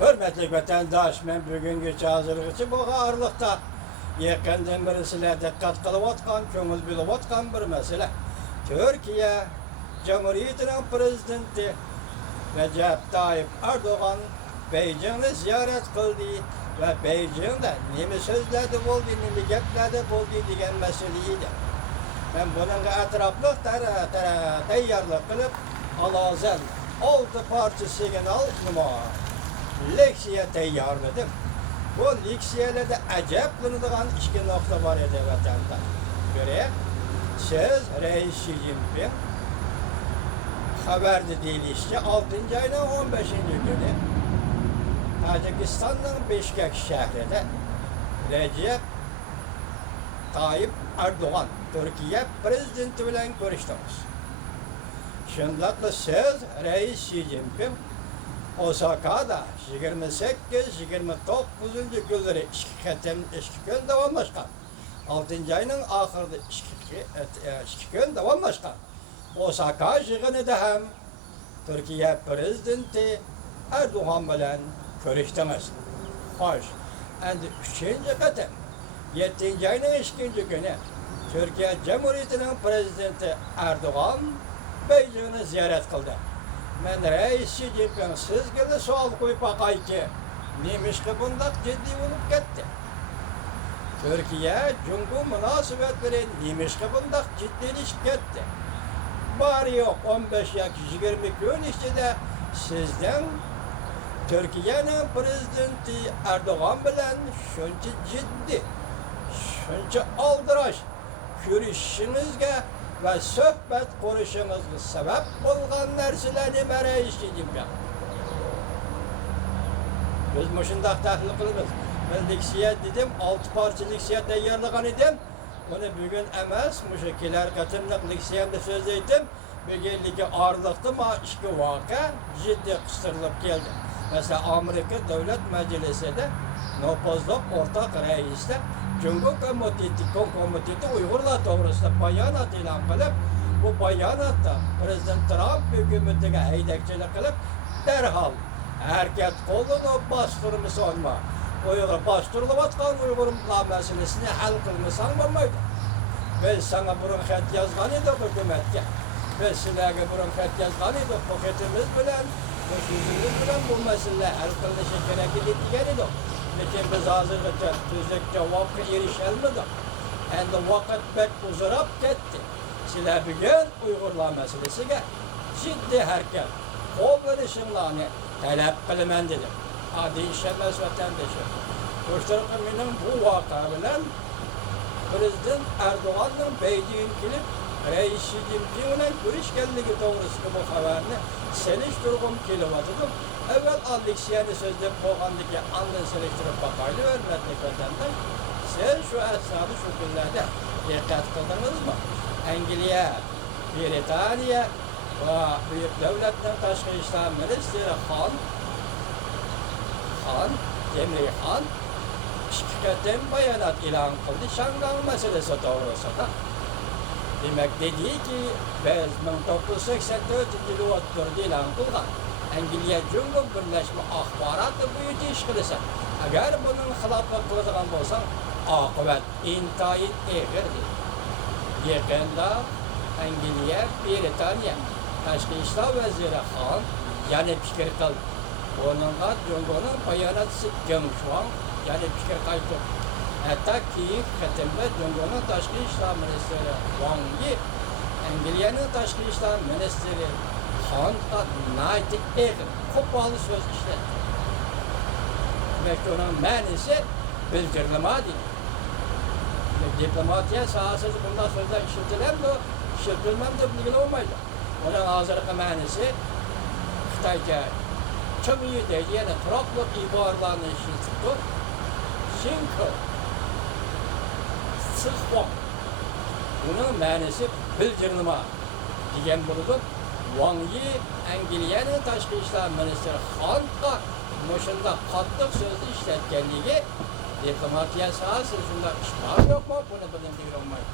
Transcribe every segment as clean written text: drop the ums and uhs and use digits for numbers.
Hürmetli vatandaş, men bugünkü hazırlıkçı bu ağırlıkta yakından birisine dikkat kılıvatkan, köngül bilavatkan bir mesele. Türkiye Cumhuriyeti'nin prezidenti Recep Tayyip Erdoğan Beijing'de ziyaret kıldı ve Beijing'de nemi sözlerde oldu, nemi geplerde oldu diyen meseleydi. Ben bunun etraflı teyarlık kılıp alazen 6 parçasını alıp leksiye teyyarladım. Bu leksiyelerde acayip kılındıgan iki nokta var edi vatandaş. Göre siz Reis Xi Jinping haberde deyilişçe 6. ayının 15. günü Tacikistan'ın Beşkek şehrinde Recep Tayyip Erdoğan Türkiye prezidenti bilen görüştünüz. Şundakla siz Reis Xi Jinping Osaka'da 28-29. günleri iki gün davamlaşkan. 6. ayının ahırda iki gün davamlaşkan. Osaka jığınıda hem Türkiye prezidenti Erdoğan bilen görüştünüz. Hoş. Endi 3. kadem 7. ayının 2. günü Türkiye Cumhuriyeti'nin prezidenti Erdoğan Beijing'i ziyaret kıldı. Men Reis Xi Jinping sizge sual koyup bakay ki neymiş ki bundak ciddi olup gitti. Türkiye Cumhur münasebetleri neymiş ki bundak ciddileşip gitti. Bari yok 15 yak 20 gün içinde sizden Türkiye'nin prezidenti Erdoğan bilen şunca ciddi, şunca aldıraş görüşünüzge ve söhbet konuşunuzga sebep bolgan narsalarni Reis Xi Jinping. Biz mushundaq tahlil qilamiz. Ben leksiya dedim, 6 parça leksiya tayyorlagan edim. Onu bugün emas, mushu kelar qatimliq leksiyamda so'zlaydim. Bugunligi ağırlıqda ma iki voqea ciddi qistirlib keldi. Mesela Amerika Davlat Meclisi'de Nopozluk ortak reisde Cumhur Komiteti Uygurlar doğrusunda bayanat ilan kılıp bu bayanatta Prezident Trump hükümetine heydekçilik kılıp derhal herkes kolunu bastırmış olma. Uygur bastırılıvatkan Uygurlar meselesini hal kılmışsan olmaydı. Biz sana burun xat yazgan edik hükümetke. Biz sizlerge burun xat yazgan edik hükümetimiz bilen sözümüz bilen bu mesele hal kılınışı gerekli diyen edik. Lekin biz hazırlıkta tüzlük cevapka erişelmedik. Endi vakit pek uzarap gitti. Sizler bugün Uygurlar meselesiga ciddi hareket, qo'llanishinglarni talab qilaman dedim. Adi işlemez vatandaşım. Koşturuk benim bu vaka bilen Prezident Erdoğan'ın Beijing'e gelip Reis Xi Jinping'le görüşkenligi doğrusunda bu haberini seliştirgim kelivatıdım. Evvel Aleksiyani sözde boğandaki andın seliştirip bakaylı hürmetli vatandaş. Sen şu esnada şu günlerde dikkat kıldınız mı? Angliya, Britanya ve Büyük Devletler Taşkı İşler Ministeri Cemil Han şirketten bayanat ilan kıldı. Şangan meselesi doğrusunda. Demek dedi ki biz 1984 yılı ilan kılgan. Angliya Cumhur Birleşme Ahbaratı büyütü iş kılırsa. Eğer bunun xilaflık kıldıgan bolsan akıbet intayin eğirdir. Yakında Angliya, Britanya Taşkı İşler Veziri Han yani fikir kıldı. Onunla Cumhur'un bayanatı Gümşuan yani fikir kaydı. Hatta ki katemde Cumhur'un Taşkı İşler Ministeri Wang Yi, Angliya'nın Taşkı İşler Ministeri Han'da naiti eğir, kopalı söz işledi. Demek ki onun manisi bildirilmedi. Diplomatiya sahasında bundan sözler işletilen de, işletilmem de bilgili olmaydı. Onun hazırlıklı manisi Xitayca çok iyi değil, yani Trump'lık ibarlarını işletildi. Çünkü sıhbam, bunun manisi bildirilmedi. Diyen bulup, Wang Yi, Angliya'nın Taşkı İşler Ministeri Han'da muşunda katlık sözlü işletkenliği diplomatiya sahasında işbar yok mu? Bunu bilin olmayı.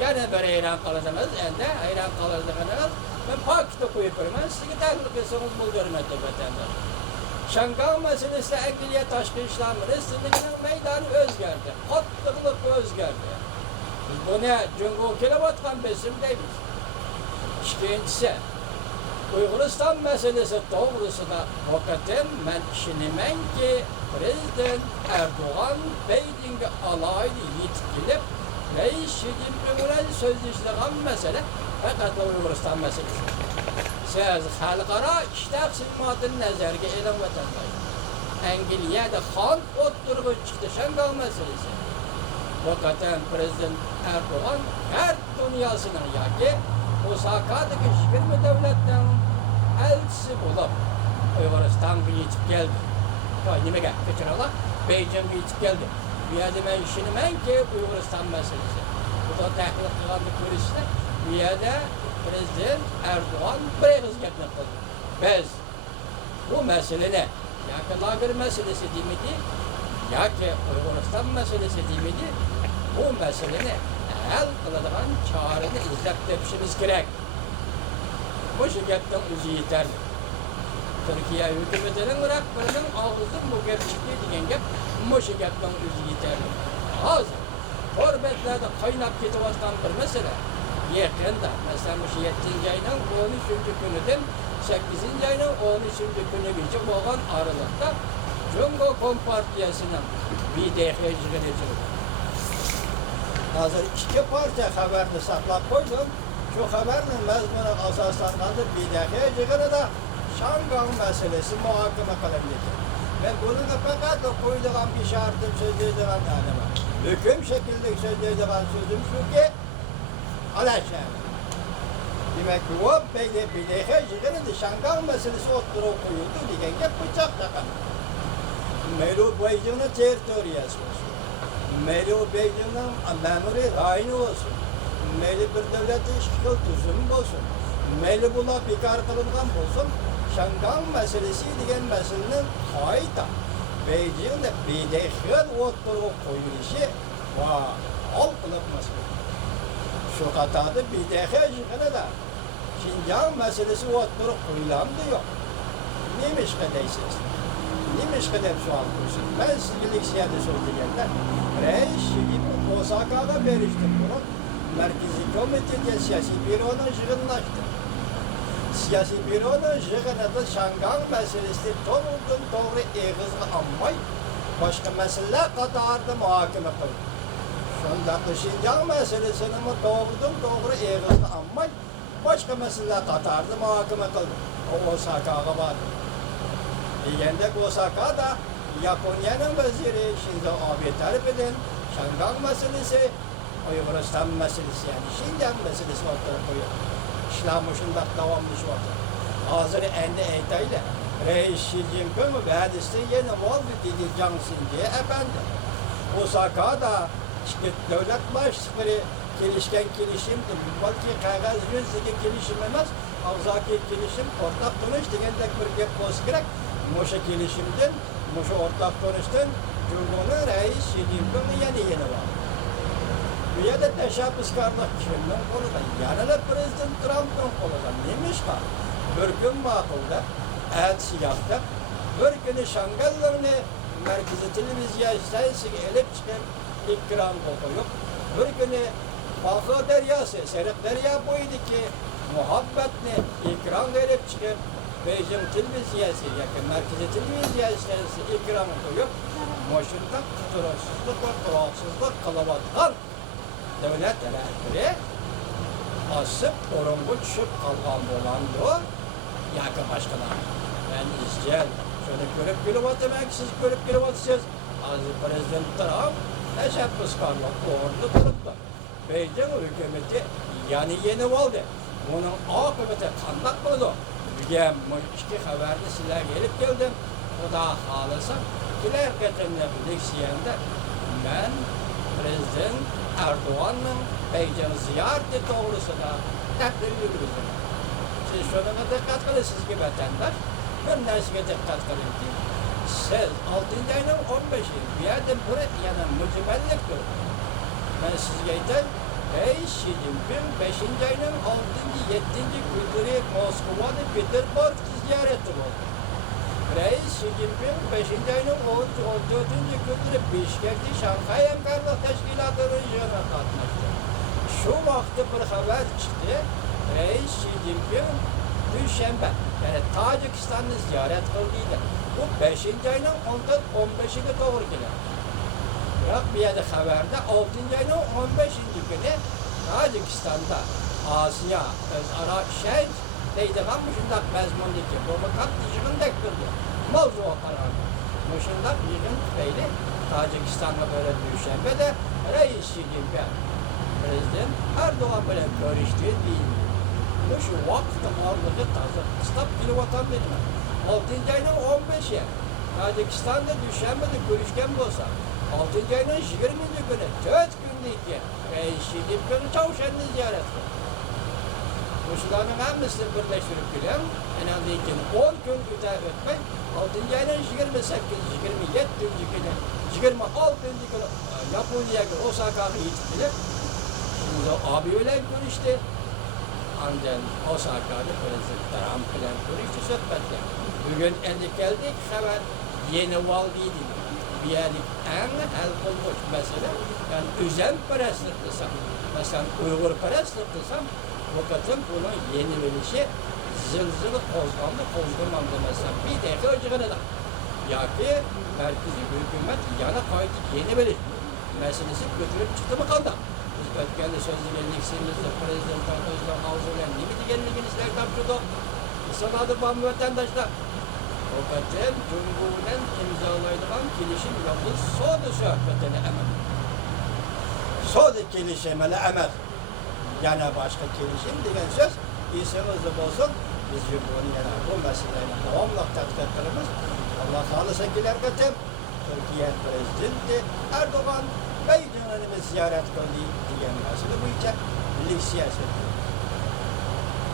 Yani böyle hayran kalırdınız, ende hayran kalırdınız. Ben paketi koyup ben size taklif etseniz buluyorum vatandaş. Şangan meselesi Angliya Tashqi ishlar ministrligining maydoni o'zgardi. Qattiqlik o'zgardi. Biz buni Jungo kelayotgan besim deymiz. İkincisi, Uyg'uriston masalasi to'g'risida vaqatim men ishonamanki, Prezident Erdo'g'an Beijingga alohida yetib kelib, Reis Shi Jinping bilan so'zlashgan masala faqat Uyg'uriston masalasi. Siz xalqaro ishlar xizmatini nazarga eling vatandosh. Angliyada xon o'ttirg'i chiqdi Shanghai masalasi. Vaqatim Prezident Erdo'g'an har dunyosining yoki Osaka'daki 20 devletten elçisi bulup Uyg'uristonga yetib keldi. Nimaga? Kechiralar, Beijingga yetib keldi. Bu yerda men ishonamanki, Uyg'uriston masalasi. Xudo tahlil qilganini ko'rishdi. Bu yerda Prezident Erdo'g'an bir og'iz gapni qildi. Biz bu masalani yoki lager masalasi demidi, yoki Uyg'uriston masalasi demidi, bu masalani hal qiladigan chorani izlab topishimiz kerak. Bu gapdan o'zi yetarli. Turkiya hukumatining rahbarining og'zidan bu gap chiqdi degan gap shu gapdan o'zi yetarli. Hozir Torbetlarda qaynab ketayotgan bir masala. Yaqinda, masalan, 7 oyning 13-kunidan 8 oyning 13 kunigacha bo'lgan oralikda Jungo Kompartiyasining BDH yig'ilishi. Hazır iki partiya xabarni saqlab qo'ydim. Shu xabarning mazmuni asoslangan BDH yig'inida Shanghai masalasi muhokama qilindi. Men bunga faqat qo'yilgan bir shartim so'zlaydigan nima. Hukm shaklida so'zlaydigan so'zim shuki, alasha. Demak, bu BDH yig'inida Shanghai masalasi o'tirib qo'yildi degan gap pichoq taqan. Melu Beijingning territoriyasi. Meyli o Beijing'in memuri rayını olsun, meyli bir devlet işgal tüzümü olsun, meyli buna bekar kılıngan olsun, Şanghai meselesi diyen meselenin hayta Beijing'de BDH'ın oturup koyuluşu ve halk kılıkması. Şu katada BDH yıkını da Şincan meselesi oturup koyulandı yok. Neymiş kadeysiniz? Neymiş kadar sual koysun? Ben sizgilik siyade söyleyecekler. Reis Shi Jinping Osaka'da veriştim bunu. Merkezi Komitede siyasi büronun yığınlaştı. Siyasi büronun yığınında Şanghai meselesi doğrudan doğru eğizli almay, başka meseleler kadarda muhakeme kıldı. Şundan da Şincan meselesini doğrudan doğru eğizli almay, başka meseleler kadarda muhakeme kıldı. O Osaka'ya vardı. Diyende Osaka'da Japonya'nın veziri Shinzo Abe tarafından Şanghai meselesi, Uyg'uriston meselesi yani Şincan meselesi ortaya koyuyor. İşler şundak davamlaşıyordu. Hazır endi eytayla Reis Shi Jinping vadisi yeni oldu dedi Jiang Xing'e efendi. Osaka'da devlet başkanı gelişken gelişimdir. Belki kağıt yüzlü gelişim emez, ağzaki gelişim ortak tanış degende bir gap olsa gerek. Moşa gelişimden, moşa ortak tanıştan Cumhurbaşkanı Reis Shi Jinping'in yeni var. Bu yerde teşebbüskarlık kimden kolunda? Yani de Prezident Trump'ın kolunda. Neymiş ki? Bir gün makulda, siyahta, bir günü Şangay'larını merkezi televizyon istasyonu elip çıkan ikram koyuyor. Bir günü Bakı Deryası, Serek Derya buydu ki muhabbetini ikram elip çıkan Beijing televizyonu, yani merkezi televizyon istasyonu ikram koyuyor. Moşunda tutursuzluk ve kuraksızlık kalabalıklar. Devlet rəhbəri asıb, orungu düşüb qalğan olandı o, yakı başqalar. Ben izləyən, şöyle görüb gülüvatım, siz görüb gülüvatısınız. Azı Prezident Trump təşəbbüskarlıq doğurdu durublar. Beijing hükümeti yeni oldu. Bunun akıbeti qandaq buldu. Bugün bu iki xəbərini sizlər gelip geldim. O da halısa, kiler qətimlə leksiyəndə mən Prezident Erdoğan'ın Beijing ziyareti doğrusunda təqdir yürüdüm. Siz şuna dikkat kılın siz gibi vatandaş. Ben nesine dikkat kılın ki siz 6. ayının 15'i bir yerden buraya yani mücmelliktir. Ben sizge iten Reis Shi Jinping 5. ayının 6. 7. günleri Moskova'da Petersburg ziyareti oldu. Reis Xi Jinping 5. ayının 14. günü Bişkek'te Şanghay Hemkarlık Teşkilatı'nın yığına katmıştı. Şu vakti bir haber çıktı. Reis Xi Jinping Düşembe, yani Tacikistan'ı ziyaret kıldıydı. Bu 5. ayının 15'ine doğru gelir. Bırak bir yerde haberde 6. ayının 15. günü Tacikistan'da Asya özara şey neydi lan müşündak mezmundaki provokat yığında kıldı. Mavzu o kararı. Müşündak yığın tüfeyle Tacikistan'la böyle Düşembe de Reis Xi Jinping Prezident Erdoğan böyle görüştüğü değil mi? Bu şu vakti ağırlığı tarzı. Stop kilovatan benim. 6. ayının 15'i. Tacikistan'da Düşembe'de görüşken olsa. 6. ayının 20. günü. 4 günlük yer. Reis bir çavuşanını ziyaret kıldı. Rusların hemisi birleştirip gülüm. En azından 10 gün güzel ötmek. 6. ayının 28, 27. günü, 26. günü Japonya'ya Osaka'ya gittiler. Şimdi abi öyle görüştü. Ancak Osaka'da Prezident Trump ile görüştü sohbetle. Bugün elde geldik haber yeni valdiydi. Bir yerlik en hal olmuş mesele. Yani özen perestlik kılsam, mesela Uygur perestlik kılsam, vakitın bunun yeni verişi zılzılı kozgulmandı mesela. Bir dakika öncekine de. Ya ki merkezi hükümet yana kaydı yeni veriş meselesi götürüp çıktı mı kaldı. Biz ötkende sözlüğünün ikisiyle Prezident'ten Özlem Avzu'yla ne mi diğerliğin ister kapçıda? İsanadır bağımlı vatandaşlar. Fakat Cumhur'un imzalayılan kilişin yalnız soğudu sohbetine emel. Soğudu kilişemele emel. Yani başka kilişim diyen söz İsa'mızı bozun. Biz Cumhur'un yana bu meseleyle devamlı tatbikatlarımız Allah sağlığı giler katem. Türkiye Prezidenti Erdoğan Bey dönemini ziyaret kıldı diyen mesele bu ülke milli siyaset.